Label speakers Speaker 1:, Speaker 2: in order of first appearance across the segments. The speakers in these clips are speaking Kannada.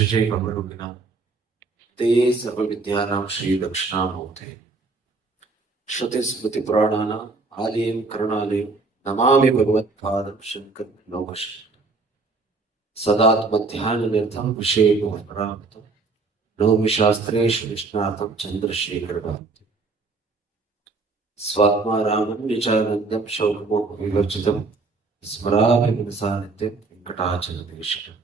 Speaker 1: विषय कमलोकिना ते सर्वविद्यानां श्रीदक्षिणामूर्ते श्रुतिस्मृतिपुराणानाम् आलयं करुणालयं नमामि भगवत्पादं शङ्करं लोकश सदात्मध्याननिर्थं विषयपरामितं नौमि शास्त्रेषु निष्णातं चन्द्रशेखरभान्ति स्वात्मा रामं निचानन्दं शौकमो विवर्जितं स्मरामि मनसानित्यं वेङ्कटाचलदेशकम्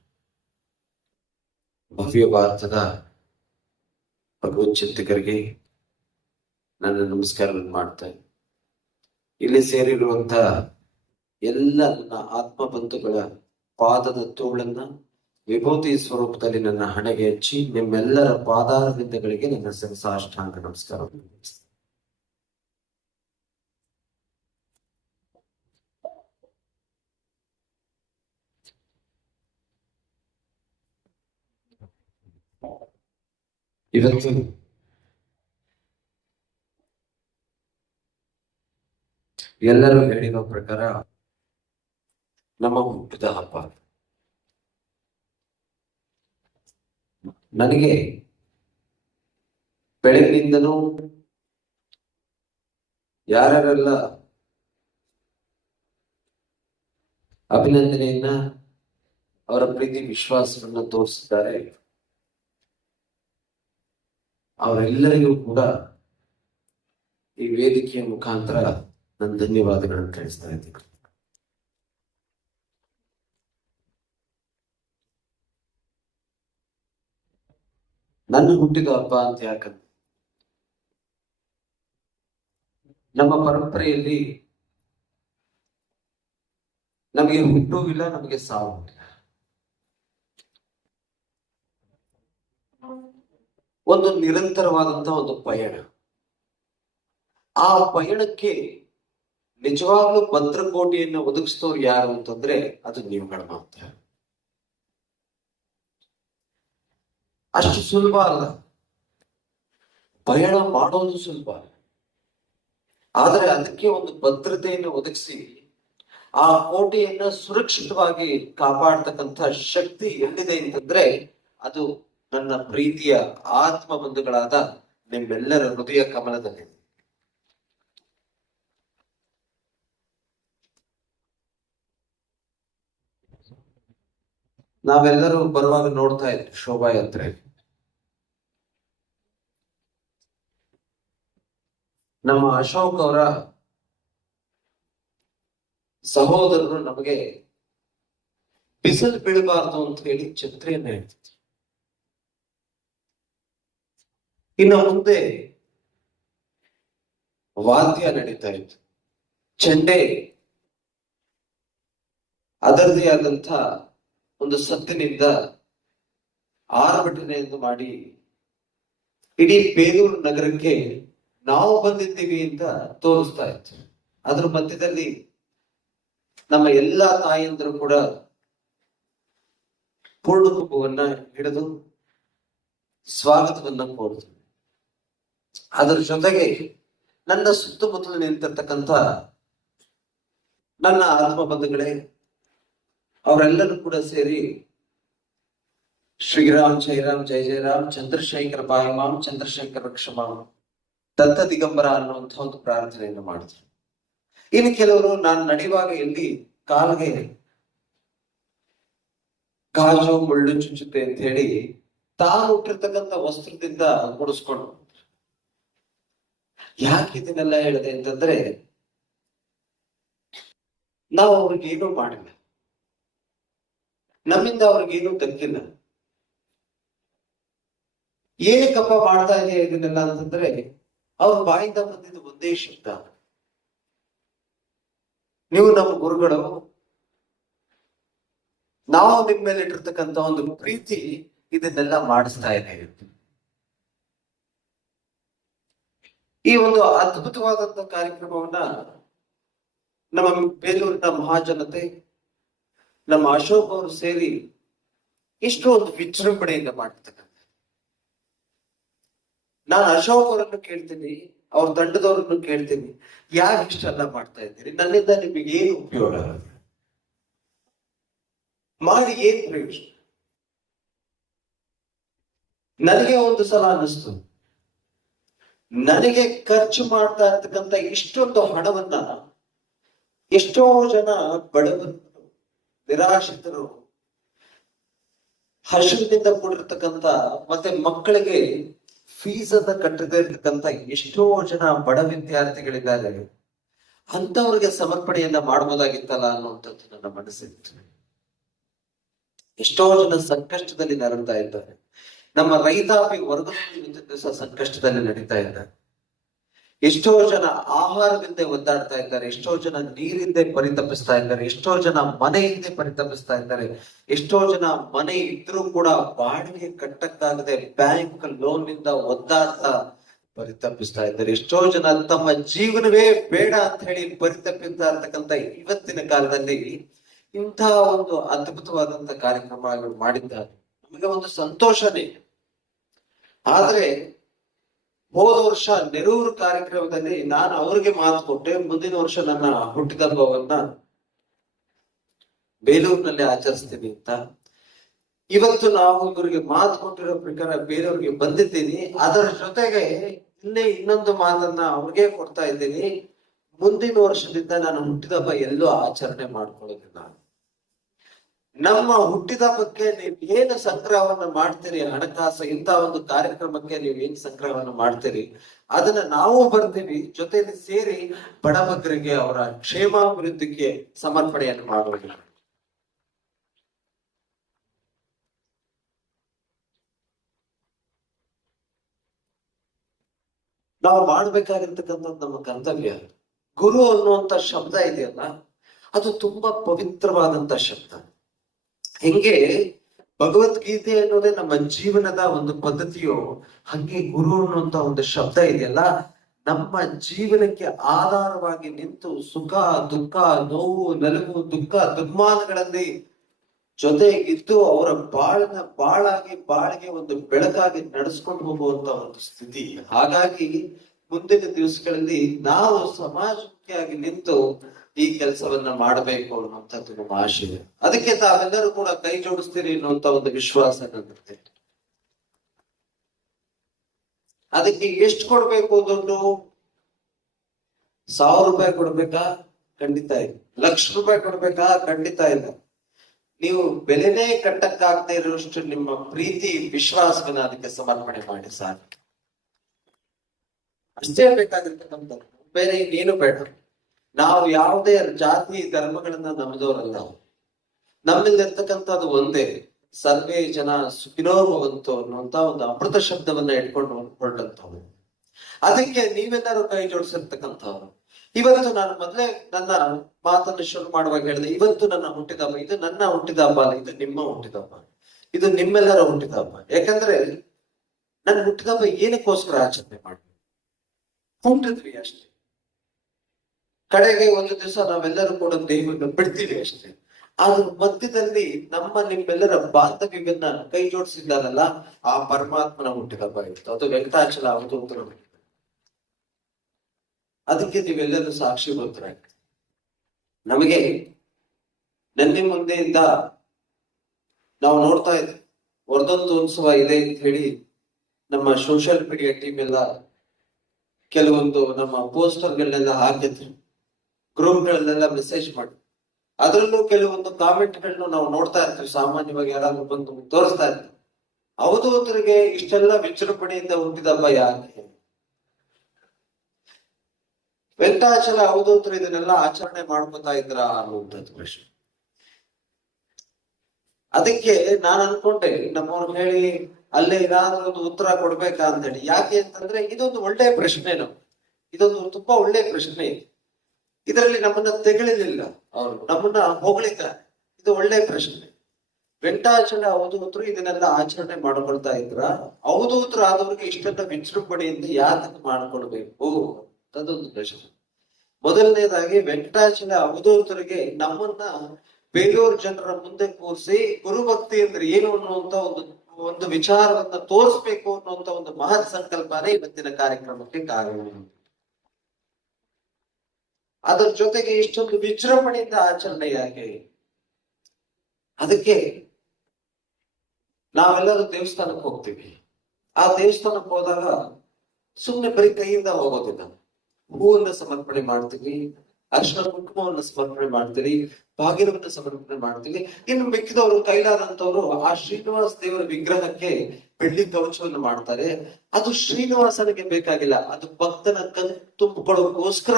Speaker 1: ಭವ್ಯ ಭಾರತದ ಭಗವತ್ ಚಿಂತಕರಿಗೆ ನನ್ನ ನಮಸ್ಕಾರವನ್ನು ಮಾಡ್ತೇನೆ ಇಲ್ಲಿ ಸೇರಿರುವಂತ ಎಲ್ಲ ನನ್ನ ಆತ್ಮ ಬಂಧುಗಳ ಪಾದದ ತೋಳನ್ನ, ವಿಭೂತಿ ಸ್ವರೂಪದಲ್ಲಿ ನನ್ನ ಹಣೆಗೆ ಹಚ್ಚಿ ನಿಮ್ಮೆಲ್ಲರ ಪಾದಾರವಿಂದಗಳಿಗೆ ನನ್ನ ಸಾಷ್ಟಾಂಗ ನಮಸ್ಕಾರವನ್ನು ಇವತ್ತು ಎಲ್ಲರೂ ಹೇಳಿರೋ ಪ್ರಕಾರ ನಮ್ಮ ಹುಟ್ಟಿದ ಹಬ್ಬ. ನನಗೆ ಬೆಳಗಿನಿಂದನೂ ಯಾರ್ಯಾರೆಲ್ಲ ಅಭಿನಂದನೆಯನ್ನ ಅವರ ಪ್ರೀತಿ ವಿಶ್ವಾಸವನ್ನ ತೋರಿಸಿದ್ದಾರೆ ಅವರೆಲ್ಲರಿಗೂ ಕೂಡ ಈ ವೇದಿಕೆಯ ಮುಖಾಂತರ ನನ್ನ ಧನ್ಯವಾದಗಳನ್ನು ತಿಳಿಸ್ತಾ ಇದ್ದೀನಿ. ನನ್ನ ಹುಟ್ಟಿದ ಹಬ್ಬ ಅಂತ ಯಾಕಂದ್ರೆ ನಮ್ಮ ಪರಂಪರೆಯಲ್ಲಿ ನಮಗೆ ಹುಟ್ಟುವಿಲ್ಲ, ನಮಗೆ ಸಾವು ಇಲ್ಲ. ಒಂದು ನಿರಂತರವಾದಂತಹ ಒಂದು ಪಯಣ. ಆ ಪಯಣಕ್ಕೆ ನಿಜವಾಗ್ಲೂ ಭದ್ರಕೋಟೆಯನ್ನು ಒದಗಿಸಿದವ್ರು ಯಾರು ಅಂತಂದ್ರೆ ಅದು ನೀವುಗಳು ಮಾತ್ರ. ಅಷ್ಟು ಸುಲಭ ಅಲ್ಲ. ಪಯಣ ಮಾಡೋದು ಸುಲಭ. ಆದರೆ ಅದಕ್ಕೆ ಒಂದು ಭದ್ರತೆಯನ್ನು ಒದಗಿಸಿ ಆ ಕೋಟೆಯನ್ನ ಸುರಕ್ಷಿತವಾಗಿ ಕಾಪಾಡ್ತಕ್ಕಂಥ ಶಕ್ತಿ ಎಲ್ಲಿದೆ ಅಂತಂದ್ರೆ ಅದು ನನ್ನ ಪ್ರೀತಿಯ ಆತ್ಮ ಬಂಧುಗಳಾದ ನಿಮ್ಮೆಲ್ಲರ ಹೃದಯ ಕಮಲದಲ್ಲಿ. ನಾವೆಲ್ಲರೂ ಬರುವಾಗ ನೋಡ್ತಾ ಇದ್ವಿ ಶೋಭಾಯಾತ್ರೆ ನಮ್ಮ ಅಶೋಕ್ ಅವರ ಸಹೋದರರು ನಮಗೆ ಬಿಸಿಲು ಬೀಳಬಾರ್ದು ಅಂತ ಹೇಳಿ ಛತ್ರಿಯನ್ನ ಹೇಳ್ತಿದ್ರು. ಇನ್ನು ಮುಂದೆ ವಾದ್ಯ ನಡೀತಾ ಇತ್ತು. ಚಂಡೆ. ಅದರದೇ ಆದಂತ ಒಂದು ಸತ್ತಿನಿಂದ ಆರಭಟನೆಯನ್ನು ಮಾಡಿ ಇಡೀ ಬೇಲೂರು ನಗರಕ್ಕೆ ನಾವು ಬಂದಿದ್ದೀವಿ ಅಂತ ತೋರಿಸ್ತಾ ಇತ್ತು. ಅದ್ರ ಮಧ್ಯದಲ್ಲಿ ನಮ್ಮ ಎಲ್ಲಾ ತಾಯಿಯಂದರು ಕೂಡ ಪೂರ್ಣ ಕುಂಭವನ್ನ ಹಿಡಿದು ಸ್ವಾಗತವನ್ನ ಕೋರಿದ್ರು ಅದರ ಜೊತೆಗೆ ನನ್ನ ಸುತ್ತಮುತ್ತಲು ನಿಂತಿರ್ತಕ್ಕಂಥ ನನ್ನ ಆತ್ಮ ಬಂಧುಗಳೇ ಅವರೆಲ್ಲರೂ ಕೂಡ ಸೇರಿ ಶ್ರೀರಾಮ್ ಜೈರಾಮ್ ಜಯ ಜಯರಾಮ್ ಚಂದ್ರಶೇಖರ ಬಾಯಿಮಾಮ್ ಚಂದ್ರಶೇಖರ ರಕ್ಷಮಾಮ್ ದತ್ತ ದಿಗಂಬರ ಅನ್ನುವಂಥ ಒಂದು ಪ್ರಾರ್ಥನೆಯನ್ನು ಮಾಡಿದ್ರು. ಇನ್ನು ಕೆಲವರು ನಾನು ನಡೆಯುವಾಗ ಎಲ್ಲಿ ಕಾಲ್ಗೆ ಕಾಜು ಮುಳ್ಳು ಚುಚ್ಚುತ್ತೆ ಅಂತ ಹೇಳಿ ತಾವು ಹುಟ್ಟಿರ್ತಕ್ಕಂಥ ವಸ್ತ್ರದಿಂದ ಮುಡಿಸ್ಕೊಂಡು ಯಾಕೆ ಇದನ್ನೆಲ್ಲ ಹೇಳಿದೆ ಅಂತಂದ್ರೆ, ನಾವು ಅವ್ರಿಗೆ ಏನು ಮಾಡಿಲ್ಲ. ನಮ್ಮಿಂದ ಅವ್ರಿಗೇನು ತಗ್ಗಿಲ್ಲ ಏನಕ್ಕಪ್ಪ ಮಾಡ್ತಾ ಇದೆ ಇದನ್ನೆಲ್ಲ ಅಂತಂದ್ರೆ, ಅವ್ರ ಬಾಯಿಂದ ಬಂದಿದ್ದು ಒಂದೇ ಶಬ್ದ. ನೀವು ನಮ್ಮ ಗುರುಗಳು. ನಾವು ನಿಮ್ಮ ಮೇಲೆ ಇಟ್ಟಿರ್ತಕ್ಕಂತ ಒಂದು ಪ್ರೀತಿ ಇದನ್ನೆಲ್ಲ ಮಾಡಿಸ್ತಾ ಇದೆ. ಈ ಒಂದು ಅದ್ಭುತವಾದಂತ ಕಾರ್ಯಕ್ರಮವನ್ನ ನಮ್ಮ ಬೇಲೂರಿನ ಮಹಾಜನತೆ, ನಮ್ಮ ಅಶೋಕ್ ಅವರು ಸೇರಿ ಇಷ್ಟು ಒಂದು ವಿಜೃಂಭಣೆಯಿಂದ ಮಾಡ್ತಕ್ಕಂಥ ನಾನು ಅಶೋಕ್ ಅವರನ್ನು ಕೇಳ್ತೀನಿ, ಅವ್ರ ತಂಡದವರನ್ನು ಕೇಳ್ತೀನಿ ಯಾಕೆ ಇಷ್ಟೆಲ್ಲ ಮಾಡ್ತಾ ಇದ್ದೀರಿ? ನನ್ನಿಂದ ನಿಮಗೆ ಏನು ಉಪಯೋಗ? ಮಾಡಿ ಏನ್ ಪ್ರಯೋಜನ? ನನಗೆ ಒಂದು ಸಲ ಅನ್ನಿಸ್ತು. ನನಗೆ ಖರ್ಚು ಮಾಡ್ತಾ ಇರ್ತಕ್ಕಂಥ ಇಷ್ಟೊಂದು ಹಣವನ್ನ ಎಷ್ಟೋ ಜನ ಬಡವರು ನಿರಾಶ್ರಿತರು ಹಸಿವಿನಿಂದ ಕೂಡಿರ್ತಕ್ಕಂಥ ಮತ್ತೆ ಮಕ್ಕಳಿಗೆ ಫೀಸ್ ಅನ್ನ ಕಟ್ಟದೇ ಇರ್ತಕ್ಕಂಥ ಎಷ್ಟೋ ಜನ ಬಡ ವಿದ್ಯಾರ್ಥಿಗಳಿದ್ದಾರೆ. ಅಂತವ್ರಿಗೆ ಸಮರ್ಪಣೆಯನ್ನ ಮಾಡಬಹುದಾಗಿತ್ತಲ್ಲ ಅನ್ನುವಂಥದ್ದು ನನ್ನ ಮನಸ್ಸಿತ್ತು ಎಷ್ಟೋ ಜನ ಸಂಕಷ್ಟದಲ್ಲಿ ನರಳ್ತಾ ಇದ್ದಾರೆ. ನಮ್ಮ ರೈತಾಪಿ ವರ್ಗದಲ್ಲಿ ಸಂಕಷ್ಟದಲ್ಲಿ ನಡೀತಾ ಇದ್ದಾರೆ. ಎಷ್ಟೋ ಜನ ಆಹಾರದಿಂದ ಒದ್ದಾಡ್ತಾ ಇದ್ದಾರೆ, ಎಷ್ಟೋ ಜನ ನೀರಿಂದೆ ಪರಿತಪಿಸ್ತಾ ಇದ್ದಾರೆ, ಎಷ್ಟೋ ಜನ ಮನೆಯಿಂದ ಪರಿತಪಿಸ್ತಾ ಇದ್ದಾರೆ, ಎಷ್ಟೋ ಜನ ಮನೆ ಇದ್ರೂ ಕೂಡ ಬಾಡಿಗೆ ಕಟ್ಟಕ್ಕಾಗದೆ ಬ್ಯಾಂಕ್ ಲೋನ್ನಿಂದ ಒದ್ದಾಡ್ತಾ ಪರಿತಪಿಸ್ತಾ ಇದ್ದಾರೆ. ಎಷ್ಟೋ ಜನ ತಮ್ಮ ಜೀವನವೇ ಬೇಡ ಅಂತ ಹೇಳಿ ಪರಿತಪಿಸ್ತಾ ಇರ್ತಕ್ಕಂಥ ಇವತ್ತಿನ ಕಾಲದಲ್ಲಿ ಇಂತಹ ಒಂದು ಅದ್ಭುತವಾದಂತ ಕಾರ್ಯಕ್ರಮಗಳು ಮಾಡಿದ್ದಾರೆ. ನಮಗೆ ಒಂದು ಸಂತೋಷನೇ. ಆದ್ರೆ ಹೋದ ವರ್ಷ ನೆರೂರು ಕಾರ್ಯಕ್ರಮದಲ್ಲಿ ನಾನು ಅವ್ರಿಗೆ ಮಾತು ಕೊಟ್ಟೆ, ಮುಂದಿನ ವರ್ಷ ನನ್ನ ಹುಟ್ಟಿದಬ್ಬವನ್ನ ಬೇಲೂರಿನಲ್ಲಿ ಆಚರಿಸ್ತೀನಿ ಅಂತ. ಇವತ್ತು ನಾವು ಇವರಿಗೆ ಮಾತು ಕೊಟ್ಟಿರೋ ಪ್ರಕಾರ ಬೇರೆಯವ್ರಿಗೆ ಬಂದಿದ್ದೀನಿ. ಅದರ ಜೊತೆಗೆ ಇಲ್ಲೇ ಇನ್ನೊಂದು ಮಾತನ್ನ ಅವ್ರಿಗೆ ಕೊಡ್ತಾ ಇದ್ದೀನಿ. ಮುಂದಿನ ವರ್ಷದಿಂದ ನಾನು ಹುಟ್ಟಿದಬ್ಬ ಎಲ್ಲೂ ಆಚರಣೆ ಮಾಡ್ಕೊಳ್ಳೋದಿಲ್ಲ ನಮ್ಮ ಹುಟ್ಟಿದ ಬಗ್ಗೆ ನೀವು ಏನು ಸಂಗ್ರಹವನ್ನ ಮಾಡ್ತೀರಿ? ಹಣಕಾಸು ಇಂತ ಒಂದು ಕಾರ್ಯಕ್ರಮಕ್ಕೆ ನೀವು ಏನ್ ಸಂಗ್ರಹವನ್ನ ಮಾಡ್ತೀರಿ? ಅದನ್ನ ನಾವು ಬರ್ತೀವಿ. ಜೊತೆಯಲ್ಲಿ ಸೇರಿ ಬಡಬಗ್ಗರಿಗೆ ಅವರ ಕ್ಷೇಮಾಭಿವೃದ್ಧಿಗೆ ಸಮರ್ಪಣೆಯನ್ನು ಮಾಡುವುದಿಲ್ಲ ನಾವು ಮಾಡ್ಬೇಕಾಗಿರ್ತಕ್ಕಂಥದ್ದು ನಮ್ಮ ಕರ್ತವ್ಯ ಗುರು ಅನ್ನುವಂತ ಶಬ್ದ ಇದೆಯಲ್ಲ? ಅದು ತುಂಬಾ ಪವಿತ್ರವಾದಂತ ಶಬ್ದ. ಹೆಂಗೆ ಭಗವದ್ಗೀತೆ ಅನ್ನೋದೇ ನಮ್ಮ ಜೀವನದ ಒಂದು ಪದ್ಧತಿಯೋ, ಹಂಗೆ ಗುರು ಅನ್ನುವಂತ ಒಂದು ಶಬ್ದ ಇದೆಯಲ್ಲ, ನಮ್ಮ ಜೀವನಕ್ಕೆ ಆಧಾರವಾಗಿ ನಿಂತು ಸುಖ, ದುಃಖ, ನೋವು ನಲುವು ದುಃಖ ದುಗ್ಮಾನಗಳಲ್ಲಿ ಜೊತೆಗಿದ್ದು ಅವರ ಬಾಳನ ಬಾಳಾಗಿ ಬಾಳಿಗೆ ಒಂದು ಬೆಳಕಾಗಿ ನಡೆಸ್ಕೊಂಡು ಹೋಗುವಂತ ಒಂದು ಸ್ಥಿತಿ. ಹಾಗಾಗಿ ಮುಂದಿನ ದಿವಸಗಳಲ್ಲಿ ನಾವು ಸಮಾಜಮುಖಿಯಾಗಿ ನಿಂತು ಈ ಕೆಲಸವನ್ನ ಮಾಡಬೇಕು ಅನ್ನುವಂಥದ್ದು ನಮ್ಮ ಆಶಯ ಅದಕ್ಕೆ ತಾವೆಲ್ಲರೂ ಕೂಡ ಕೈ ಜೋಡಿಸ್ತೀರಿ ಅನ್ನುವಂತ ಒಂದು ವಿಶ್ವಾಸ ನನ್ನಿದೆ ಅದಕ್ಕೆ ಎಷ್ಟು ಕೊಡ್ಬೇಕು ದುಡ್ಡು ಸಾವಿರ ರೂಪಾಯಿ ಕೊಡ್ಬೇಕಾ? ಖಂಡಿತ ಇಲ್ಲ. ಲಕ್ಷ ರೂಪಾಯಿ ಕೊಡ್ಬೇಕಾ? ಖಂಡಿತ ಇಲ್ಲ. ನೀವು ಬೆಲೆನೇ ಕಟ್ಟಕ್ಕಾಗದೇ ಇರುವಷ್ಟು ನಿಮ್ಮ ಪ್ರೀತಿ, ವಿಶ್ವಾಸವನ್ನ ಅದಕ್ಕೆ ಸಮರ್ಪಣೆ ಮಾಡಿ ಸಾಕು. ಅಷ್ಟೇ ಬೇಕಾಗಿರ್ತಕ್ಕಂಥದ್ದು. ಬೇರೆ ಇನ್ನೇನು ಬೇಡ. ನಾವು ಯಾವುದೇ ಜಾತಿ ಧರ್ಮಗಳನ್ನ ನಂಬಿದವರಲ್ಲ. ನಮ್ಮಲ್ಲಿರ್ತಕ್ಕಂಥದ್ದು ಒಂದೇ, ಸರ್ವೇ ಜನ ಸುಖಿನೋರುವಂತು ಅನ್ನುವಂತ ಒಂದು ಅಮೃತ ಶಬ್ದವನ್ನ ಇಟ್ಕೊಂಡು ಹೊರಟಂತವ್ರು ಅದಕ್ಕೆ ನೀವೆಲ್ಲರೂ ಕೈ ಜೋಡಿಸಿರ್ತಕ್ಕಂಥವ್ರು. ಇವತ್ತು ನಾನು ಮೊದಲೇ ನನ್ನ ಮಾತನ್ನು ಶುರು ಮಾಡುವಾಗ ಹೇಳಿದೆ, ಇವತ್ತು ನನ್ನ ಹುಟ್ಟಿದ ಹಬ್ಬ ಇದು ನನ್ನ ಹುಟ್ಟಿದಬ್ಬ ಅಲ್ಲ, ಇದು ನಿಮ್ಮ ಹುಟ್ಟಿದ ಹಬ್ಬ ಇದು ನಿಮ್ಮೆಲ್ಲರ ಹುಟ್ಟಿದ ಹಬ್ಬ ಯಾಕಂದ್ರೆ ನನ್ನ ಹುಟ್ಟಿದ ಹಬ್ಬ ಏನಕ್ಕೋಸ್ಕರ ಆಚರಣೆ ಮಾಡ್ಬೇಕು ಹುಟ್ಟಿದ್ವಿ ಅಷ್ಟೇ. ಕಡೆಗೆ ಒಂದು ದಿವಸ ನಾವೆಲ್ಲರೂ ಕೂಡ ದೇವರನ್ನ ಬಿಡ್ತೀವಿ ಅಷ್ಟೇ. ಆದ್ರ ಮಧ್ಯದಲ್ಲಿ ನಮ್ಮ ನಿಮ್ಮೆಲ್ಲರ ಬಾಂಧವ್ಯವನ್ನ ಕೈ ಜೋಡಿಸಿದ್ದಾರಲ್ಲ, ಆ ಪರಮಾತ್ಮನ ಹುಟ್ಟಿದಬ್ಬ ಇತ್ತು ಅದು ವ್ಯಕ್ತಾಚಲ ಅವಧೂತರ ಉತ್ತರ ಅದಕ್ಕೆ ನೀವೆಲ್ಲರೂ ಸಾಕ್ಷಿ ನಮಗೆ ನನ್ನ ಮುಂದೆಯಿಂದ ನಾವು ನೋಡ್ತಾ ಇದ್ವಿ. ವರ್ಧಂತ ಉತ್ಸವ ಇದೆ ಅಂತ ಹೇಳಿ ನಮ್ಮ ಸೋಷಿಯಲ್ ಮೀಡಿಯಾ ಟೀಮ್ ಎಲ್ಲ, ಕೆಲವೊಂದು ನಮ್ಮ ಪೋಸ್ಟರ್ಗಳನ್ನೆಲ್ಲ ಹಾಕಿದ್ರು. ಗ್ರೂಪ್ಗಳನ್ನೆಲ್ಲ ಮೆಸೇಜ್ ಮಾಡಿ. ಅದರಲ್ಲೂ ಕೆಲವೊಂದು ಕಾಮೆಂಟ್ಗಳನ್ನು ನಾವು ನೋಡ್ತಾ ಇರ್ತೀವಿ. ಸಾಮಾನ್ಯವಾಗಿ ಯಾರಾದ್ರೂ ಬಂದು ತೋರಿಸ್ತಾ ಇರ್ತೀವಿ ಅವಧೂತರಿಗೆ ಇಷ್ಟೆಲ್ಲ ವಿಜೃಂಭಣೆಯಿಂದ ಹುಟ್ಟಿದಬ್ಬ ಯಾಕೆ? ವೆಂಕಟಾಚಲ ಅವಧೂತರು ಇದನ್ನೆಲ್ಲ ಆಚರಣೆ ಮಾಡ್ಕೊತಾ ಇದ್ರ ಅನ್ನುವಂಥದ್ದು ಪ್ರಶ್ನೆ. ಅದಕ್ಕೆ ನಾನು ಅನ್ಕೊಂಡೆ, ನಮ್ಮವ್ರು ಹೇಳಿ ಅಲ್ಲೇ ಏನಾದ್ರೂ ಒಂದು ಉತ್ತರ ಕೊಡ್ಬೇಕಾ ಅಂತ ಹೇಳಿ ಯಾಕೆ ಅಂತಂದ್ರೆ ಇದೊಂದು ಒಳ್ಳೆ ಪ್ರಶ್ನೆ ನಾವು. ಇದೊಂದು ತುಂಬಾ ಒಳ್ಳೆ ಪ್ರಶ್ನೆ. ಇದರಲ್ಲಿ ನಮ್ಮನ್ನ ತೆಗಳಿಲಿಲ್ಲ ಅವರು. ನಮ್ಮನ್ನ ಹೊಗಳಿದ್ದಾರೆ ಇದು ಒಳ್ಳೆ ಪ್ರಶ್ನೆ. ವೆಂಕಟಾಚಲ ಅವಧೂತರು ಇದನ್ನೆಲ್ಲ ಆಚರಣೆ ಮಾಡ್ಕೊಳ್ತಾ ಇದ್ರ. ಅವಧೂತರು ಆದವ್ರಿಗೆ ಇಷ್ಟೆಲ್ಲ ವಿಜೃಂಭಣೆಯಿಂದ ಯಾತಕ್ಕೆ ಮಾಡ್ಕೊಳ್ಬೇಕು ಅದೊಂದು ಪ್ರಶ್ನೆ. ಮೊದಲನೇದಾಗಿ ವೆಂಕಟಾಚಲ ಅವಧೂತರಿಗೆ ನಮ್ಮನ್ನ ಬೇರೆಯವ್ರ ಜನರ ಮುಂದೆ ಕೂರಿಸಿ ಗುರುಭಕ್ತಿ ಅಂದ್ರೆ ಏನು ಅನ್ನುವಂತ ಒಂದು ಒಂದು ವಿಚಾರವನ್ನ ತೋರಿಸ್ಬೇಕು ಅನ್ನುವಂತ ಒಂದು ಮಹತ್ ಸಂಕಲ್ಪನೇ ಇವತ್ತಿನ ಕಾರ್ಯಕ್ರಮಕ್ಕೆ ಕಾರಣ. ಅದರ ಜೊತೆಗೆ ಇಷ್ಟೊಂದು ವಿಜೃಂಭಣೆಯಿಂದ ಆಚರಣೆ ಯಾಕೆ ಅದಕ್ಕೆ ನಾವೆಲ್ಲರೂ ದೇವಸ್ಥಾನಕ್ಕೆ ಹೋಗ್ತೀವಿ. ಆ ದೇವಸ್ಥಾನಕ್ಕೆ ಹೋದಾಗ ಸುಮ್ಮನೆ ಬರೀ ಕೈಯಿಂದ ಹೋಗೋದಿಲ್ಲ. ಹೂವನ್ನ ಸಮರ್ಪಣೆ ಮಾಡ್ತೀವಿ, ಅರ್ಶನ ಕುಂಕುಮವನ್ನು ಸಮರ್ಪಣೆ ಮಾಡ್ತೀವಿ ಭಾಗ್ಯವನ್ನು ಸಮರ್ಪಣೆ ಮಾಡ್ತೀವಿ. ಇನ್ನು ಮಿಕ್ಕಿದವರು ಕೈಲಾದಂತವರು ಆ ಶ್ರೀನಿವಾಸ ದೇವರ ವಿಗ್ರಹಕ್ಕೆ ಬೆಳ್ಳಿ ಕವಚವನ್ನು ಮಾಡ್ತಾರೆ. ಅದು ಶ್ರೀನಿವಾಸನಿಗೆ ಬೇಕಾಗಿಲ್ಲ. ಅದು ಭಕ್ತನ ಕಣ್ ತುಂಬಿಕೊಳ್ಳೋಕೋಸ್ಕರ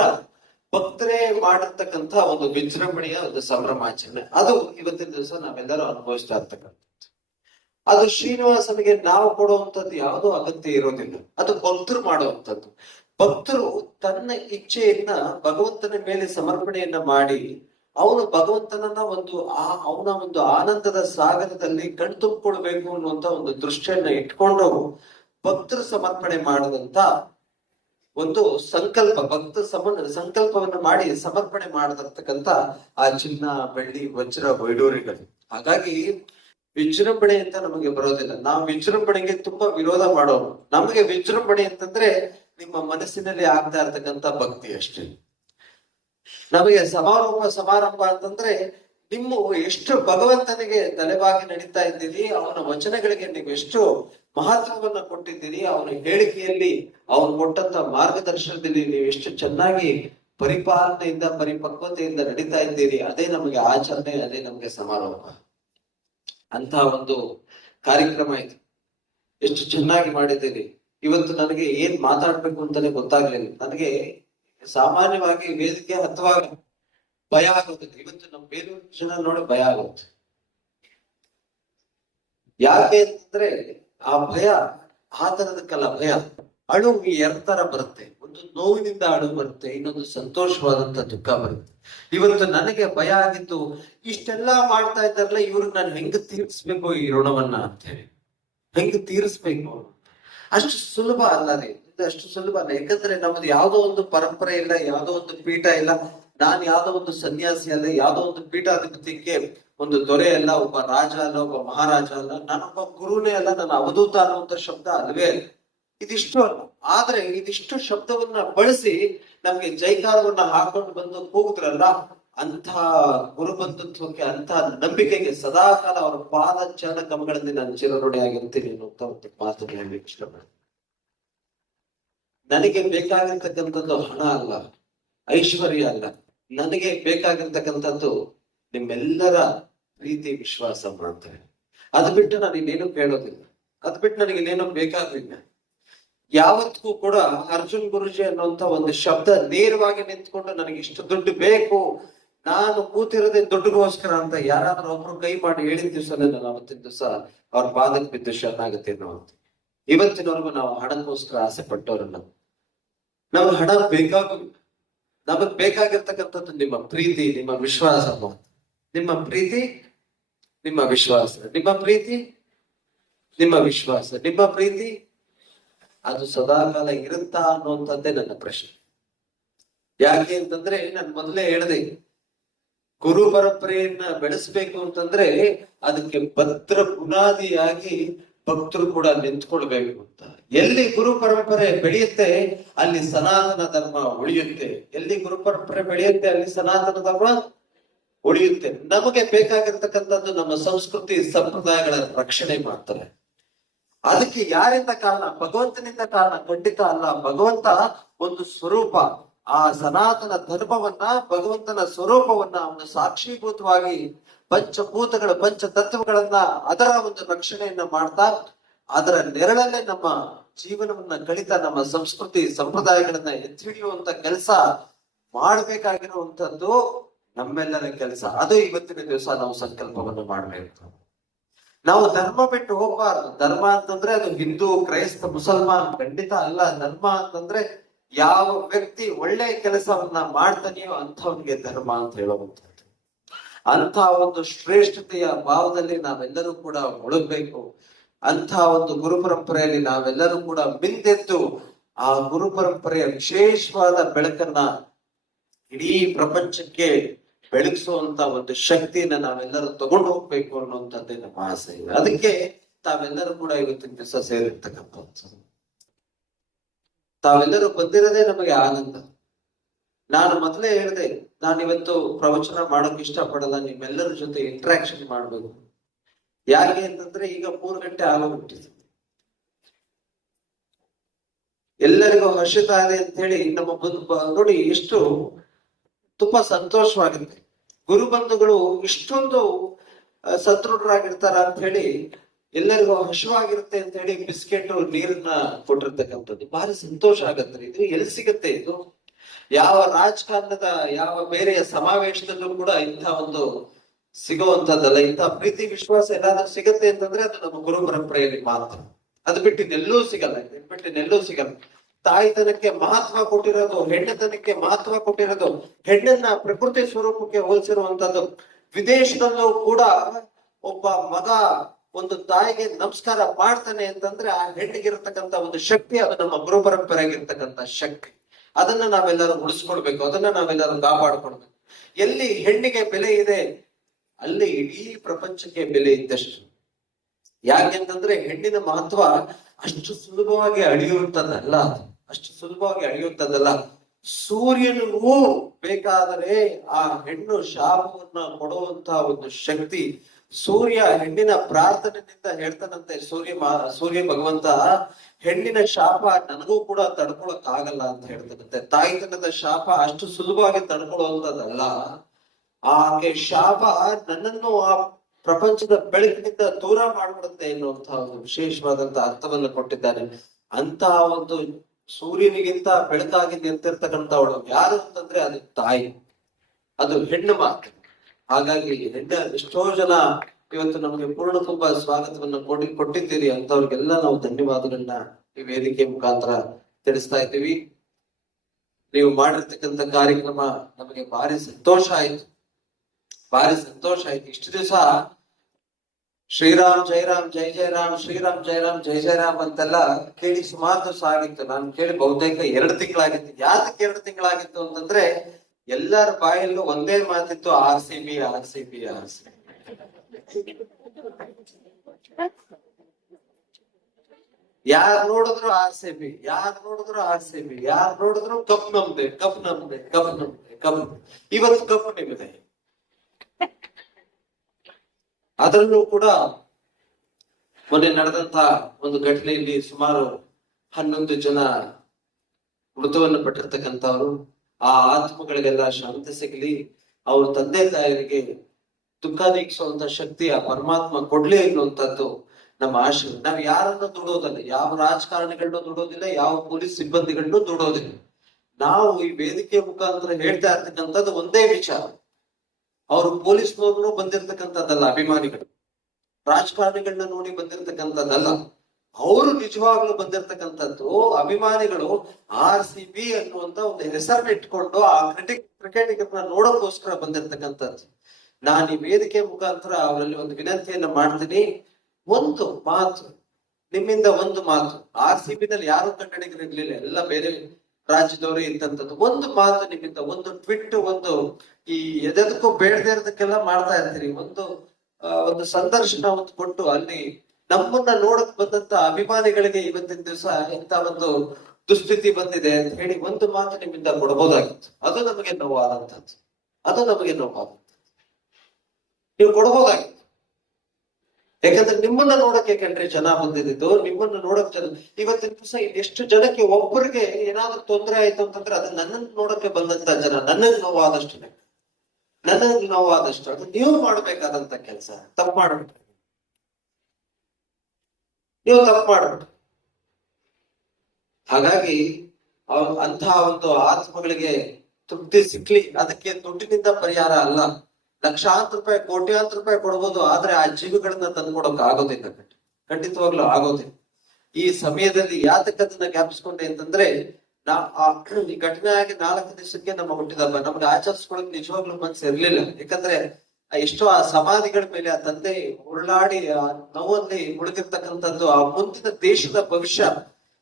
Speaker 1: ಭಕ್ತರೇ ಮಾಡಿರ್ತಕ್ಕಂಥ ಒಂದು ವಿಜೃಂಭಣೆಯ ಒಂದು ಸಂಭ್ರಮಾಚರಣೆ. ಅದು ಇವತ್ತಿನ ದಿವಸ ನಾವೆಲ್ಲರೂ ಅನುಭವಿಸ್ತಾ ಇರ್ತಕ್ಕಂಥ ಅದು ಶ್ರೀನಿವಾಸನಿಗೆ ನಾವು ಕೊಡುವಂತದ್ದು ಯಾವುದೋ ಅಗತ್ಯ ಇರೋದಿಲ್ಲ. ಅದು ಭಕ್ತರು ಮಾಡುವಂಥದ್ದು. ಭಕ್ತರು ತನ್ನ ಇಚ್ಛೆಯನ್ನ ಭಗವಂತನ ಮೇಲೆ ಸಮರ್ಪಣೆಯನ್ನ ಮಾಡಿ ಅವನು ಭಗವಂತನನ್ನ ಒಂದು ಆ ಅವನ ಒಂದು ಆನಂದದ ಸಾಗರದಲ್ಲಿ ಕಣ್ತುಂಬಿಕೊಳ್ಬೇಕು ಅನ್ನುವಂತ ಒಂದು ದೃಷ್ಟಿಯನ್ನ ಇಟ್ಕೊಂಡು ಭಕ್ತರು ಸಮರ್ಪಣೆ ಮಾಡದಂತ ಒಂದು ಸಂಕಲ್ಪ, ಭಕ್ತ ಸಮ ಸಂಕಲ್ಪವನ್ನು ಮಾಡಿ ಸಮರ್ಪಣೆ ಮಾಡತಕ್ಕಂತ ಆ ಚಿನ್ನ, ಬೆಳ್ಳಿ, ವಜ್ರ, ವೈಡೂರಿಗಳು. ಹಾಗಾಗಿ ವಿಜೃಂಭಣೆ ಅಂತ ನಮಗೆ ಬರೋದಿಲ್ಲ. ನಾವು ವಿಜೃಂಭಣೆಗೆ ತುಂಬಾ ವಿರೋಧ ಮಾಡೋರು. ನಮಗೆ ವಿಜೃಂಭಣೆ ಅಂತಂದ್ರೆ ನಿಮ್ಮ ಮನಸ್ಸಿನಲ್ಲಿ ಆಗ್ತಾ ಇರ್ತಕ್ಕಂತ ಭಕ್ತಿ ಅಷ್ಟೇ. ನಮಗೆ ಸಮಾರೋಪ ಸಮಾರಂಭ ಅಂತಂದ್ರೆ ನಿಮ್ಮ ಎಷ್ಟು ಭಗವಂತನಿಗೆ ತಲೆಬಾಗಿ ನಡೀತಾ ಇದ್ದೀರಿ, ಅವನ ವಚನಗಳಿಗೆ ನೀವು ಎಷ್ಟು ಮಹತ್ವವನ್ನ ಕೊಟ್ಟಿದ್ದೀರಿ. ಅವನ ಹೇಳಿಕೆಯಲ್ಲಿ ಅವನು ಕೊಟ್ಟಂತ ಮಾರ್ಗದರ್ಶನದಲ್ಲಿ ನೀವು ಎಷ್ಟು ಚೆನ್ನಾಗಿ ಪರಿಪಾಲನೆಯಿಂದ, ಪರಿಪಕ್ವತೆಯಿಂದ ನಡೀತಾ ಇದ್ದೀರಿ, ಅದೇ ನಮಗೆ ಆಚರಣೆ, ಅದೇ ನಮಗೆ ಸಮಾರೋಪ ಅಂತ ಒಂದು ಕಾರ್ಯಕ್ರಮ ಇದು. ಎಷ್ಟು ಚೆನ್ನಾಗಿ ಮಾಡಿದ್ದೀರಿ. ಇವತ್ತು ನನಗೆ ಏನ್ ಮಾತಾಡ್ಬೇಕು ಅಂತಾನೆ ಗೊತ್ತಾಗ್ಲಿಲ್ಲ. ನನಗೆ ಸಾಮಾನ್ಯವಾಗಿ ವೇದಿಕೆ ಹತ್ತುವಾಗ ಭಯ ಆಗುತ್ತೆ. ಇವತ್ತು ನಮ್ಮ ಬೇಲೂರು ಜನ ನೋಡಿ ಭಯ ಆಗುತ್ತೆ. ಯಾಕೆ ಅಂತಂದ್ರೆ ಆ ಭಯ, ಆತನದಕ್ಕಲ್ಲ ಭಯ. ಅಳು ಎರಡು ತರ ಬರುತ್ತೆ. ಒಂದು ನೋವಿನಿಂದ ಅಳು ಬರುತ್ತೆ. ಇನ್ನೊಂದು ಸಂತೋಷವಾದಂತ ದುಃಖ ಬರುತ್ತೆ. ಇವತ್ತು ನನಗೆ ಭಯ ಆಗಿದ್ದು ಇಷ್ಟೆಲ್ಲಾ ಮಾಡ್ತಾ ಇದ್ದಾರಲ್ಲ, ಇವ್ರು ನಾನು ಹೆಂಗ್ ತೀರಿಸ್ಬೇಕು ಈ ಋಣವನ್ನ ಅಂತ ಹೇಳಿ ಹೆಂಗ್ ತೀರಿಸ್ಬೇಕು? ಅಷ್ಟು ಸುಲಭ ಅಲ್ಲ ರೀ ಅಷ್ಟು ಸುಲಭ ಅಲ್ಲ. ಯಾಕಂದ್ರೆ ನಮ್ದು ಯಾವ್ದೋ ಒಂದು ಪರಂಪರೆ ಇಲ್ಲ, ಯಾವ್ದೋ ಒಂದು ಪೀಠ ಇಲ್ಲ. ನಾನ್ ಯಾವ್ದೋ ಒಂದು ಸನ್ಯಾಸಿ ಅಲ್ಲ, ಯಾವ್ದೋ ಒಂದು ಪೀಠಾಧಿಪತಿಗೆ ಒಂದು ದೊರೆ ಅಲ್ಲ ಒಬ್ಬ ರಾಜ ಅಲ್ಲ, ಒಬ್ಬ ಮಹಾರಾಜ ಅಲ್ಲ ನಾನೊಬ್ಬ ಗುರುನೇ ಅಲ್ಲ, ನನ್ನ ಅವಧೂತ ಅನ್ನುವಂತ ಶಬ್ದ ಅಲ್ವೇ? ಅಲ್ಲ ಇದಿಷ್ಟು ಅಲ್ಲ. ಆದ್ರೆ ಇದಿಷ್ಟು ಶಬ್ದವನ್ನ ಬಳಸಿ ನಮ್ಗೆ ಜೈಕಾರವನ್ನ ಹಾಕೊಂಡು ಬಂದು ಹೋಗುದ್ರಲ್ಲ ಅಂತ ಗುರುಬಂಧುತ್ವಕ್ಕೆ ಅಂತ ನಂಬಿಕೆಗೆ ಸದಾ ಕಾಲ ಅವರ ಪಾದ ಚರಣ ಕಮಗಳಲ್ಲಿ ನಾನು ಚಿರನೊಡೆ ಆಗಿರ್ತೀನಿ ಅನ್ನುವಂತ ಒಂದು ಮಾತು ನನಗೆ ಬೇಕಾಗಿರ್ತಕ್ಕಂಥದ್ದು ಹಣ ಅಲ್ಲ, ಐಶ್ವರ್ಯ ಅಲ್ಲ. ನನಗೆ ಬೇಕಾಗಿರ್ತಕ್ಕಂಥದ್ದು ನಿಮ್ಮೆಲ್ಲರ ಪ್ರೀತಿ, ವಿಶ್ವಾಸ ಮಾಡ್ತಾರೆ ಅದ್ ಬಿಟ್ಟು ನಾನು ಇನ್ನೇನು ಕೇಳೋದಿಲ್ಲ. ಅದ್ ಬಿಟ್ಟು ನನಗೆ ಇನ್ನೇನು ಬೇಕಾಗಿಲ್ಲ ಯಾವತ್ತಿಗೂ ಕೂಡ ಅರ್ಜುನ್ ಗುರುಜಿ ಅನ್ನುವಂತ ಒಂದು ಶಬ್ದ ನೇರವಾಗಿ ನಿಂತ್ಕೊಂಡು ನನಗೆ ಇಷ್ಟು ದುಡ್ಡು ಬೇಕು, ನಾನು ಕೂತಿರೋದೇ ದುಡ್ಡುಗೋಸ್ಕರ ಅಂತ ಯಾರಾದ್ರೂ ಒಬ್ರು ಕೈ ಮಾಡಿ ಹೇಳಿದ ದಿವಸ ನಾನು ಅವತ್ತಿನ ದಿವಸ ಅವ್ರ ಪಾದಕ್ಕೆ ಬಿದ್ದು ಶರಣಾಗತ್ತೆ ಅಂತ ಇವತ್ತಿನವರೆಗೂ ನಾವು ಹಣಕ್ಕೋಸ್ಕರ ಆಸೆ ಪಟ್ಟವರನ್ನ ನಾವು ಹಣ ಬೇಕಾಗಿಲ್ಲ ನಮಗ್ ಬೇಕಾಗಿರ್ತಕ್ಕಂಥದ್ದು ನಿಮ್ಮ ಪ್ರೀತಿ, ನಿಮ್ಮ ವಿಶ್ವಾಸ. ನಿಮ್ಮ ಪ್ರೀತಿ, ನಿಮ್ಮ ವಿಶ್ವಾಸ. ನಿಮ್ಮ ಪ್ರೀತಿ, ನಿಮ್ಮ ವಿಶ್ವಾಸ. ನಿಮ್ಮ ಪ್ರೀತಿ, ಅದು ಸದಾಕಾಲ ಇರುತ್ತಾ ಅನ್ನುವಂಥದ್ದೇ ನನ್ನ ಪ್ರಶ್ನೆ. ಯಾಕೆ ಅಂತಂದ್ರೆ ನಾನು ಮೊದಲೇ ಹೇಳಿದೆ, ಗುರು ಪರಂಪರೆಯನ್ನ ಬೆಳೆಸ್ಬೇಕು ಅಂತಂದ್ರೆ ಅದಕ್ಕೆ ಭದ್ರ ಬುನಾದಿಯಾಗಿ ಭಕ್ತರು ಕೂಡ ನಿಂತ್ಕೊಳ್ಬೇಕು ಅಂತ. ಎಲ್ಲಿ ಗುರು ಪರಂಪರೆ ಬೆಳೆಯುತ್ತೆ, ಅಲ್ಲಿ ಸನಾತನ ಧರ್ಮ ಉಳಿಯುತ್ತೆ. ಎಲ್ಲಿ ಗುರು ಪರಂಪರೆ ಬೆಳೆಯುತ್ತೆ, ಅಲ್ಲಿ ಸನಾತನ ಧರ್ಮ ಉಳಿಯುತ್ತೆ. ನಮಗೆ ಬೇಕಾಗಿರ್ತಕ್ಕಂಥದ್ದು ನಮ್ಮ ಸಂಸ್ಕೃತಿ, ಸಂಪ್ರದಾಯಗಳ ರಕ್ಷಣೆ ಮಾಡ್ತಾರೆ. ಅದಕ್ಕೆ ಯಾರಿಂದ ಕಾರಣ? ಭಗವಂತನಿಂದ ಕಾರಣ? ಖಂಡಿತ ಅಲ್ಲ. ಭಗವಂತ ಒಂದು ಸ್ವರೂಪ. ಆ ಸನಾತನ ಧರ್ಮವನ್ನ, ಭಗವಂತನ ಸ್ವರೂಪವನ್ನ ಅವನು ಸಾಕ್ಷೀಭೂತವಾಗಿ ಪಂಚಭೂತಗಳ ಪಂಚ ತತ್ವಗಳನ್ನ ಅದರ ಒಂದು ರಕ್ಷಣೆಯನ್ನ ಮಾಡ್ತಾ ಅದರ ನೆರಳಲ್ಲೇ ನಮ್ಮ ಜೀವನವನ್ನ ಕಳಿತಾ ನಮ್ಮ ಸಂಸ್ಕೃತಿ, ಸಂಪ್ರದಾಯಗಳನ್ನ ಎತ್ತಿ ಹಿಡಿಯುವಂತ ಕೆಲಸ ಮಾಡಬೇಕಾಗಿರುವಂತದ್ದು ನಮ್ಮೆಲ್ಲರ ಕೆಲಸ. ಅದು ಇವತ್ತಿನ ದಿವಸ ನಾವು ಸಂಕಲ್ಪವನ್ನು ಮಾಡಬೇಕು. ನಾವು ಧರ್ಮ ಬಿಟ್ಟು ಹೋಗಬಾರದು. ಧರ್ಮ ಅಂತಂದ್ರೆ ಅದು ಹಿಂದೂ, ಕ್ರೈಸ್ತ, ಮುಸಲ್ಮಾನ್, ಖಂಡಿತ ಅಲ್ಲ. ಧರ್ಮ ಅಂತಂದ್ರೆ ಯಾವ ವ್ಯಕ್ತಿ ಒಳ್ಳೆ ಕೆಲಸವನ್ನ ಮಾಡ್ತಾನೆಯೋ ಅಂಥವನಿಗೆ ಧರ್ಮ ಅಂತ ಹೇಳುವಂಥದ್ದು. ಅಂತ ಒಂದು ಶ್ರೇಷ್ಠತೆಯ ಭಾವದಲ್ಲಿ ನಾವೆಲ್ಲರೂ ಕೂಡ ಮುಳುಗಬೇಕು. ಅಂತ ಒಂದು ಗುರು ಪರಂಪರೆಯಲ್ಲಿ ನಾವೆಲ್ಲರೂ ಕೂಡ ಮಿಂದೆದ್ದು ಆ ಗುರು ಪರಂಪರೆಯ ವಿಶೇಷವಾದ ಬೆಳಕನ್ನ ಇಡೀ ಪ್ರಪಂಚಕ್ಕೆ ಬೆಳಗಿಸುವಂತ ಒಂದು ಶಕ್ತಿಯನ್ನ ನಾವೆಲ್ಲರೂ ತಗೊಂಡು ಹೋಗ್ಬೇಕು ಅನ್ನುವಂಥದ್ದೇ ನಮ್ಮ ಆಸೆ. ಇದೆ ಅದಕ್ಕೆ ತಾವೆಲ್ಲರೂ ಕೂಡ ಇವತ್ತಿನ ದಿವಸ ಸೇರಿರ್ತಕ್ಕಂಥದ್ದು. ತಾವೆಲ್ಲರೂ ಬಂದಿರೋದೇ ನಮಗೆ ಆನಂದ. ನಾನು ಮೊದಲೇ ಹೇಳಿದೆ, ನಾನು ಇವತ್ತು ಪ್ರವಚನ ಮಾಡೋಕೆ ಇಷ್ಟಪಡಲ್ಲ, ನಿಮ್ಮೆಲ್ಲರ ಜೊತೆ ಇಂಟ್ರಾಕ್ಷನ್ ಮಾಡಬೇಕು. ಯಾಕೆ ಅಂತಂದ್ರೆ ಈಗ ಮೂರು ಗಂಟೆ ಆಗೋಗ್ಬಿಟ್ಟಿದೆ. ಎಲ್ಲರಿಗೂ ಹರ್ಷಿತ ಇದೆ ಅಂತ ಹೇಳಿ ನಮ್ಮ ನೋಡಿ ಇಷ್ಟು ತುಂಬಾ ಸಂತೋಷವಾಗುತ್ತೆ. ಗುರು ಬಂಧುಗಳು ಇಷ್ಟೊಂದು ಸದೃಢರಾಗಿರ್ತಾರ ಅಂತ ಹೇಳಿ ಎಲ್ಲರಿಗೂ ಹಸುವಾಗಿರುತ್ತೆ ಅಂತ ಹೇಳಿ ಬಿಸ್ಕೆಟ್, ನೀರನ್ನ ಕೊಟ್ಟಿರ್ತಕ್ಕಂಥದ್ದು. ಬಹಳ ಸಂತೋಷ ಆಗತ್ತೆ ಇದು ಎಲ್ಲಿ ಸಿಗುತ್ತೆ ಇದು? ಯಾವ ರಾಜಕಾರಣದ, ಯಾವ ಬೇರೆಯ ಸಮಾವೇಶದಲ್ಲೂ ಕೂಡ ಇಂಥ ಒಂದು ಸಿಗುವಂತದ್ದಲ್ಲ ಇಂಥ ಪ್ರೀತಿ, ವಿಶ್ವಾಸ ಎಲ್ಲಾದ್ರೂ ಸಿಗತ್ತೆ ಅಂತಂದ್ರೆ ಅದು ನಮ್ಮ ಗುರು ಪರಂಪರೆಯಲ್ಲಿ ಮಾತ್ರ. ಅದು ಬಿಟ್ಟು ಇನ್ನೆಲ್ಲೂ ಸಿಗಲ್ಲ ಇದನ್ ಬಿಟ್ಟು ಇನ್ನೆಲ್ಲೂ ಸಿಗಲ್ಲ. ತಾಯಿತನಕ್ಕೆ ಮಹತ್ವ ಕೊಟ್ಟಿರೋದು ಹೆಣ್ಣತನಕ್ಕೆ ಮಹತ್ವ ಕೊಟ್ಟಿರೋದು, ಹೆಣ್ಣನ್ನ ಪ್ರಕೃತಿ ಸ್ವರೂಪಕ್ಕೆ ಹೋಲಿಸಿರುವಂತದ್ದು ವಿದೇಶದಲ್ಲೂ ಕೂಡ ಒಬ್ಬ ಮಗ ಒಂದು ತಾಯಿಗೆ ನಮಸ್ಕಾರ ಮಾಡ್ತಾನೆ ಅಂತಂದ್ರೆ ಆ ಹೆಣ್ಣಿಗಿರ್ತಕ್ಕಂಥ ಒಂದು ಶಕ್ತಿ ಅದು ನಮ್ಮ ಗುರು ಪರಂಪರೆಯಾಗಿರ್ತಕ್ಕಂಥ ಶಕ್ತಿ. ಅದನ್ನ ನಾವೆಲ್ಲರೂ ಉಳಿಸ್ಕೊಳ್ಬೇಕು ಅದನ್ನ ನಾವೆಲ್ಲರೂ ಕಾಪಾಡ್ಕೊಳ್ಬೇಕು. ಎಲ್ಲಿ ಹೆಣ್ಣಿಗೆ ಬೆಲೆ ಇದೆ, ಅಲ್ಲಿ ಇಡೀ ಪ್ರಪಂಚಕ್ಕೆ ಬೆಲೆ ಇದ್ದಷ್ಟು. ಯಾಕೆಂತಂದ್ರೆ ಹೆಣ್ಣಿನ ಮಹತ್ವ ಅಷ್ಟು ಸುಲಭವಾಗಿ ಅಳಿಯುವಂತದ್ದಲ್ಲ. ಅಷ್ಟು ಸುಲಭವಾಗಿ ಅಳಿಯುವಂತದ್ದಲ್ಲ ಸೂರ್ಯನಿಗೂ ಬೇಕಾದರೆ ಆ ಹೆಣ್ಣು ಶಾಪವನ್ನ ಕೊಡುವಂತಹ ಒಂದು ಶಕ್ತಿ ಸೂರ್ಯ ಹೆಣ್ಣಿನ ಪ್ರಾರ್ಥನೆಯಿಂದ ಹೇಳ್ತಾನಂತೆ, ಸೂರ್ಯ ಸೂರ್ಯ ಭಗವಂತ, ಹೆಣ್ಣಿನ ಶಾಪ ನನಗೂ ಕೂಡ ತಡ್ಕೊಳಕ್ ಆಗಲ್ಲ ಅಂತ ಹೇಳ್ತಾನಂತೆ. ತಾಯ್ತನದ ಶಾಪ ಅಷ್ಟು ಸುಲಭವಾಗಿ ತಡ್ಕೊಳ್ಳುವಂತದ್ದಲ್ಲ ಆಕೆ ಶಾಪ ನನ್ನನ್ನು ಆ ಪ್ರಪಂಚದ ಬೆಳಕಿನಿಂದ ದೂರ ಮಾಡ್ಬಿಡುತ್ತೆ ಎನ್ನುವಂತಹ ಒಂದು ವಿಶೇಷವಾದಂತ ಅರ್ಥವನ್ನು ಕೊಟ್ಟಿದ್ದಾನೆ. ಅಂತ ಒಂದು ಸೂರ್ಯನಿಗಿಂತ ಬೆಳಕಾಗಿ ನಿಂತಿರ್ತಕ್ಕಂಥವಳು ಯಾರು ಅಂತಂದ್ರೆ ಅದು ತಾಯಿ. ಅದು ಹೆಣ್ಣು ಮಾತು ಹಾಗಾಗಿ ಹೆಂಡ ಎಷ್ಟೋ ಜನ ಇವತ್ತು ನಮಗೆ ಪೂರ್ಣ ತುಂಬ ಸ್ವಾಗತವನ್ನು ಕೊಡಿ ಕೊಟ್ಟಿದ್ದೀರಿ ಅಂತವ್ರಿಗೆಲ್ಲ ನಾವು ಧನ್ಯವಾದಗಳನ್ನ ಈ ವೇದಿಕೆ ಮುಖಾಂತರ ತಿಳಿಸ್ತಾ ಇದ್ದೀವಿ. ನೀವು ಮಾಡಿರ್ತಕ್ಕಂಥ ಕಾರ್ಯಕ್ರಮ ನಮಗೆ ಭಾರಿ ಸಂತೋಷ ಆಯ್ತು. ಭಾರಿ ಸಂತೋಷ ಆಯ್ತು. ಇಷ್ಟು ದಿವಸ ಶ್ರೀರಾಮ್ ಜೈರಾಮ್ ಜೈ ಜಯರಾಮ್ ಶ್ರೀರಾಮ್ ಜೈರಾಮ್ ಜೈ ಜಯರಾಮ್ ಅಂತೆಲ್ಲ ಕೇಳಿ ಸುಮಾರು ದಿವಸ ಆಗಿತ್ತು. ನಾನು ಕೇಳಿ ಬಹುತೇಕ ಎರಡು ತಿಂಗಳಾಗಿತ್ತು. ಯಾತಕ್ಕೆ ಎರಡು ತಿಂಗಳಾಗಿತ್ತು ಅಂತಂದ್ರೆ ಎಲ್ಲರ ಬಾಯಲ್ಲೂ ಒಂದೇ ಮಾತಿತ್ತು R C B R C B R C ಯಾರ್ ನೋಡಿದ್ರು ಆರ್ ಸಿ ಬಿ ಯಾರ್ ನೋಡಿದ್ರು ಆರ್ ಸಿ ಬಿ ಯಾರ್ ನೋಡಿದ್ರು ಕಪ್ ನಮ್ದೆ ಕಪ್ ನಮ್ದೆ ಕಪ್ ನಮ್ದೆ, ಕಪ್. ಇವತ್ತು ಕಪ್ ನಿಮ್ದೆ. ಅದರಲ್ಲೂ ಕೂಡ ಮೊನ್ನೆ ನಡೆದಂತ ಒಂದು ಘಟನೆಯಲ್ಲಿ ಸುಮಾರು ಹನ್ನೊಂದು ಜನ ಮೃತವನ್ನು ಪಟ್ಟಿರ್ತಕ್ಕಂಥವ್ರು ಆ ಆತ್ಮಗಳಿಗೆಲ್ಲ ಶಾಂತಿ ಸಿಗಲಿ, ಅವ್ರ ತಂದೆ ತಾಯರಿಗೆ ದುಃಖ ನೀಗಿಸುವಂತ ಶಕ್ತಿ ಆ ಪರಮಾತ್ಮ ಕೊಡ್ಲಿ ಅನ್ನುವಂಥದ್ದು ನಮ್ಮ ಆಶೆ. ನಾವ್ ಯಾರನ್ನು ದುಡೋದಲ್ಲ ಯಾವ ರಾಜಕಾರಣಿಗಳನ್ನೂ ದುಡೋದಿಲ್ಲ ಯಾವ ಪೊಲೀಸ್ ಸಿಬ್ಬಂದಿಗಳನ್ನೂ ದುಡೋದಿಲ್ಲ ನಾವು ಈ ವೇದಿಕೆ ಮುಖಾಂತರ ಹೇಳ್ತಾ ಇರ್ತಕ್ಕಂಥದ್ದು ಒಂದೇ ವಿಚಾರ. ಅವರು ಪೊಲೀಸ್ನವ್ರು ಬಂದಿರ್ತಕ್ಕಂಥದ್ದಲ್ಲ, ಅಭಿಮಾನಿಗಳು. ರಾಜಕಾರಣಿಗಳನ್ನ ನೋಡಿ ಬಂದಿರ್ತಕ್ಕಂಥದ್ದಲ್ಲ. ಅವರು ನಿಜವಾಗ್ಲೂ ಬಂದಿರ್ತಕ್ಕಂಥದ್ದು ಅಭಿಮಾನಿಗಳು ಆರ್ ಸಿ ಬಿ ಅನ್ನುವಂತ ಒಂದು ಹೆಸರನ್ನ ಇಟ್ಕೊಂಡು ಆ ಕ್ರಿಕೆಟ್ ಕ್ರಿಕೆಟಿಗರನ್ನ ನೋಡೋಕ್ಕೋಸ್ಕರ ಬಂದಿರ್ತಕ್ಕಂಥದ್ದು. ನಾನು ಈ ವೇದಿಕೆ ಮುಖಾಂತರ ಅವರಲ್ಲಿ ಒಂದು ವಿನಂತಿಯನ್ನ ಮಾಡ್ತೀನಿ. ಒಂದು ಮಾತು, ನಿಮ್ಮಿಂದ ಒಂದು ಮಾತು ಆರ್ ಸಿ ಬಿ ನಲ್ಲಿ ಯಾರು ಕನ್ನಡಿಗರು ಇರ್ಲಿಲ್ಲ ಎಲ್ಲ ಬೇರೆ ರಾಜ್ಯದವರು ಇದ್ದಂಥದ್ದು. ಒಂದು ಮಾತು ನಿಮ್ಮಿಂದ, ಒಂದು ಟ್ವಿಟ್ ಒಂದು ಈ ಎದಕ್ಕೂ ಬೇಡದೇ ಇರೋದಕ್ಕೆಲ್ಲ ಮಾಡ್ತಾ ಇರ್ತೀರಿ. ಒಂದು ಒಂದು ಸಂದರ್ಶನ ಒಂದು ಕೊಟ್ಟು ಅಲ್ಲಿ ನಮ್ಮನ್ನ ನೋಡಕ್ ಬಂದಂತ ಅಭಿಮಾನಿಗಳಿಗೆ ಇವತ್ತಿನ ದಿವಸ ಇಂತ ಒಂದು ದುಸ್ಥಿತಿ ಬಂದಿದೆ ಅಂತ ಹೇಳಿ ಒಂದು ಮಾತು ನಿಮ್ಮಿಂದ ಕೊಡಬಹುದಾಗಿತ್ತು. ಅದು ನಮಗೆ ನೋವಾದಂತದ್ದು ಅದು ನಮಗೆ ನೋವಾದಂತ ನೀವು ಕೊಡಬಹುದಾಗಿತ್ತು. ಯಾಕಂದ್ರೆ ನಿಮ್ಮನ್ನ ನೋಡಕ್ಕೆ ಕಂಡ್ರೆ ಜನ ಬಂದಿದ್ದು, ನಿಮ್ಮನ್ನ ನೋಡಕ್ ಜನ, ಇವತ್ತಿನ ದಿವಸ ಎಷ್ಟು ಜನಕ್ಕೆ ಒಬ್ಬರಿಗೆ ಏನಾದ್ರೂ ತೊಂದರೆ ಆಯ್ತು ಅಂತಂದ್ರೆ ಅದು ನನ್ನನ್ನು ನೋಡಕ್ಕೆ ಬಂದಂತ ಜನ ನನ್ನನ್ನು ನೋವಾದಷ್ಟು ನನ್ನ ನೋವಾದಷ್ಟು ಅದು ನೀವು ಮಾಡ್ಬೇಕಾದಂತ ಕೆಲಸ, ತಪ್ಪು ಮಾಡ್ಬಿಟ್ರಿ. ನೀವು ತಪ್ಪು ಮಾಡ್ಬಿಟ್ರಿ ಹಾಗಾಗಿ ಅವ್ರ ಅಂತಹ ಒಂದು ಆತ್ಮಗಳಿಗೆ ತೃಪ್ತಿ ಸಿಕ್ಲಿ. ಅದಕ್ಕೆ ದುಡ್ಡಿನಿಂದ ಪರಿಹಾರ ಅಲ್ಲ. ಲಕ್ಷಾಂತರ ರೂಪಾಯಿ ಕೋಟ್ಯಾಂತರ ರೂಪಾಯಿ ಕೊಡ್ಬೋದು. ಆದ್ರೆ ಆ ಜೀವಿಗಳನ್ನ ತಂದ್ಕೊಡಕ್ ಆಗೋದಿಲ್ಲ ಖಂಡಿತ. ಖಂಡಿತವಾಗ್ಲೂ ಆಗೋದಿಲ್ಲ. ಈ ಸಮಯದಲ್ಲಿ ಯಾತಕ್ಕದನ್ನ ಜ್ಞಾಪಿಸ್ಕೊಂಡೆ ಅಂತಂದ್ರೆ, ನಾ ಆ ಈ ಘಟನೆ ಆಗಿ ನಾಲ್ಕು ದಿವಸಕ್ಕೆ ನಮ್ಮ ಹುಟ್ಟಿದಲ್ಲ ನಮ್ಗೆ ಆಚರಿಸ್ಕೊಳಕ್ ನಿಜವಾಗ್ಲೂ ಮನ್ಸು ಇರ್ಲಿಲ್ಲ. ಯಾಕಂದ್ರೆ ಎಷ್ಟೋ ಆ ಸಮಾಧಿಗಳ ಮೇಲೆ ಆ ತಂದೆ ಉರುಳಾಡಿ, ಆ ನೋವಲ್ಲಿ ಮುಳುಗಿರ್ತಕ್ಕಂಥದ್ದು ಆ ಮುಂದಿನ ದೇಶದ ಭವಿಷ್ಯ.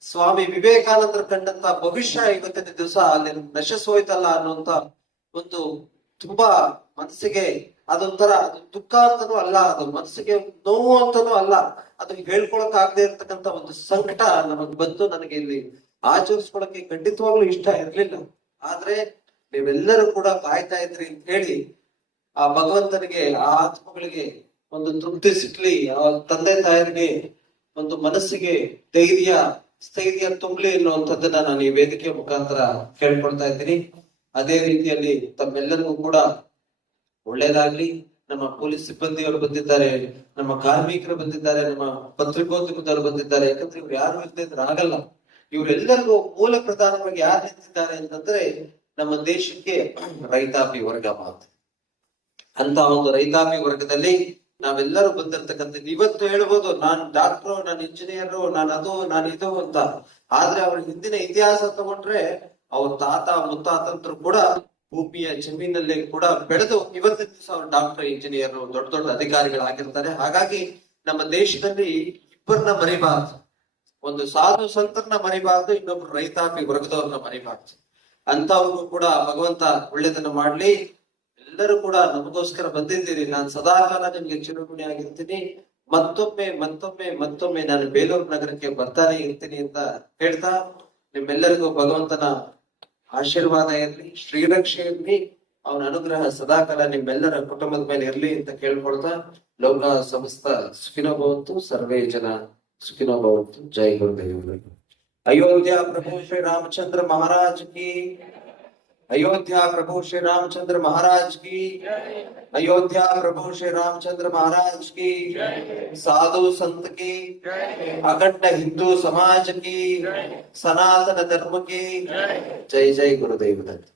Speaker 1: ಸ್ವಾಮಿ ವಿವೇಕಾನಂದರು ಕಂಡಂತ ಭವಿಷ್ಯ ಇವತ್ತಿನ ದಿವಸ ಅಲ್ಲಿ ನಶಿಸೋಯ್ತಲ್ಲ ಅನ್ನುವಂತ ಒಂದು ತುಂಬಾ ಮನಸ್ಸಿಗೆ ಅದೊಂಥರ, ಅದು ದುಃಖ ಅಂತನೂ ಅಲ್ಲ, ಅದು ಮನಸ್ಸಿಗೆ ನೋವು ಅಂತನೂ ಅಲ್ಲ. ಅದು ಹೇಳ್ಕೊಳಕ್ ಆಗದೆ ಇರತಕ್ಕಂತ ಒಂದು ಸಂಕಟ ನಮಗ್ ಬಂತು ನನಗೆ ಇಲ್ಲಿ ಆಚರಿಸ್ಕೊಳಕ್ಕೆ ಖಂಡಿತವಾಗ್ಲೂ ಇಷ್ಟ ಇರ್ಲಿಲ್ಲ. ಆದ್ರೆ ನೀವೆಲ್ಲರೂ ಕೂಡ ಕಾಯ್ತಾ ಇದ್ರಿ ಅಂತ ಹೇಳಿ ಆ ಭಗವಂತನಿಗೆ, ಆ ಆತ್ಮಗಳಿಗೆ ಒಂದು ತೃಪ್ತಿ ಸಿಗ್ಲಿ ಅವ್ರ ತಂದೆ ತಾಯರಿಗೆ ಒಂದು ಮನಸ್ಸಿಗೆ ಧೈರ್ಯ, ಸ್ಥೈರ್ಯ ತುಂಬಲಿ ಅನ್ನುವಂಥದ್ದನ್ನ ನಾನು ಈ ವೇದಿಕೆ ಮುಖಾಂತರ ಕೇಳ್ಕೊಳ್ತಾ ಇದ್ದೀನಿ. ಅದೇ ರೀತಿಯಲ್ಲಿ ತಮ್ಮೆಲ್ಲರಿಗೂ ಕೂಡ ಒಳ್ಳೇದಾಗ್ಲಿ. ನಮ್ಮ ಪೊಲೀಸ್ ಸಿಬ್ಬಂದಿಯವರು ಬಂದಿದ್ದಾರೆ, ನಮ್ಮ ಕಾರ್ಮಿಕರು ಬಂದಿದ್ದಾರೆ, ನಮ್ಮ ಪತ್ರಿಕೋದ್ಯಮದವರು ಬಂದಿದ್ದಾರೆ. ಯಾಕಂದ್ರೆ ಇವ್ರು ಯಾರು ಇದ್ರೆ ಆಗಲ್ಲ. ಇವರೆಲ್ಲರಿಗೂ ಮೂಲ ಪ್ರಧಾನವಾಗಿ ಯಾರು ನಿಂತಿದ್ದಾರೆ ಅಂತಂದ್ರೆ ನಮ್ಮ ದೇಶಕ್ಕೆ ರೈತಾಪಿ ವರ್ಗ ಮಾತ್ರ ಅಂತ ಒಂದು ರೈತಾಪಿ ವರ್ಗದಲ್ಲಿ ನಾವೆಲ್ಲರೂ ಬಂದಿರ್ತಕ್ಕಂಥ ಇವತ್ತು ಹೇಳ್ಬೋದು, ನಾನು ಡಾಕ್ಟ್ರು, ನಾನು ಇಂಜಿನಿಯರ್, ನಾನು ಅದು, ನಾನು ಇದು ಅಂತ. ಆದ್ರೆ ಅವ್ರ ಹಿಂದಿನ ಇತಿಹಾಸ ತಗೊಂಡ್ರೆ ಅವ್ರ ತಾತ, ಮುತ್ತಾತಂದ್ರು ಕೂಡ ಭೂಮಿಯ ಜಮೀನಲ್ಲಿ ಕೂಡ ಬೆಳೆದು ಇವತ್ತಿನ ದಿವಸ ಅವ್ರು ಡಾಕ್ಟರ್, ಇಂಜಿನಿಯರ್, ದೊಡ್ಡ ದೊಡ್ಡ ಅಧಿಕಾರಿಗಳಾಗಿರ್ತಾರೆ. ಹಾಗಾಗಿ ನಮ್ಮ ದೇಶದಲ್ಲಿ ಇಬ್ಬರನ್ನ ಮರಿಬಾರ್ದು. ಒಂದು ಸಾಧು ಸಂತರನ್ನ ಮರಿಬಾರ್ದು, ಇನ್ನೊಬ್ರು ರೈತಾಪಿ ವರ್ಗದವ್ರನ್ನ ಮರಿಬಾರ್ದು. ಅಂತವ್ರಿಗೂ ಕೂಡ ಭಗವಂತ ಒಳ್ಳೇದನ್ನ ಮಾಡ್ಲಿ. ಎಲ್ಲರೂ ಕೂಡ ನಮಗೋಸ್ಕರ ಬಂದಿದ್ದೀರಿ. ನಾನು ಸದಾಕಾಲ ನಿಮ್ಗೆ ಚಿರಋಣಿ ಆಗಿರ್ತೀನಿ. ಮತ್ತೊಮ್ಮೆ ಮತ್ತೊಮ್ಮೆ ಮತ್ತೊಮ್ಮೆ ನಾನು ಬೇಲೂರು ನಗರಕ್ಕೆ ಬರ್ತಾನೆ ಇರ್ತೀನಿ ಅಂತ ಹೇಳ್ತಾ ನಿಮ್ಮೆಲ್ಲರಿಗೂ ಭಗವಂತನ ಆಶೀರ್ವಾದ ಇರಲಿ, ಶ್ರೀರಕ್ಷೆ ಇರಲಿ, ಅವನ ಅನುಗ್ರಹ ಸದಾಕಾಲ ನಿಮ್ಮೆಲ್ಲರ ಕುಟುಂಬದ ಮೇಲೆ ಇರಲಿ ಅಂತ ಕೇಳ್ಕೊಳ್ತಾ ಲೋಕ ಸಮಸ್ತ ಸುಖಿನೋ ಭವಂತು, ಸರ್ವೇ ಜನ ಸುಖಿನೋ ಭವಂತು. ಜೈ ಗುರುದೇವರು ಅಯೋಧ್ಯ ಪ್ರಭು ಶ್ರೀ ರಾಮಚಂದ್ರ ಮಹಾರಾಜ್ ಕಿ अयोध्या प्रभु श्री रामचंद्र महाराज की। अयोध्या प्रभु श्री रामचंद्र महाराज की। साधु संत की। अखंड हिंदू समाज की। सनातन धर्म की। जय जय गुरुदेव दत्त।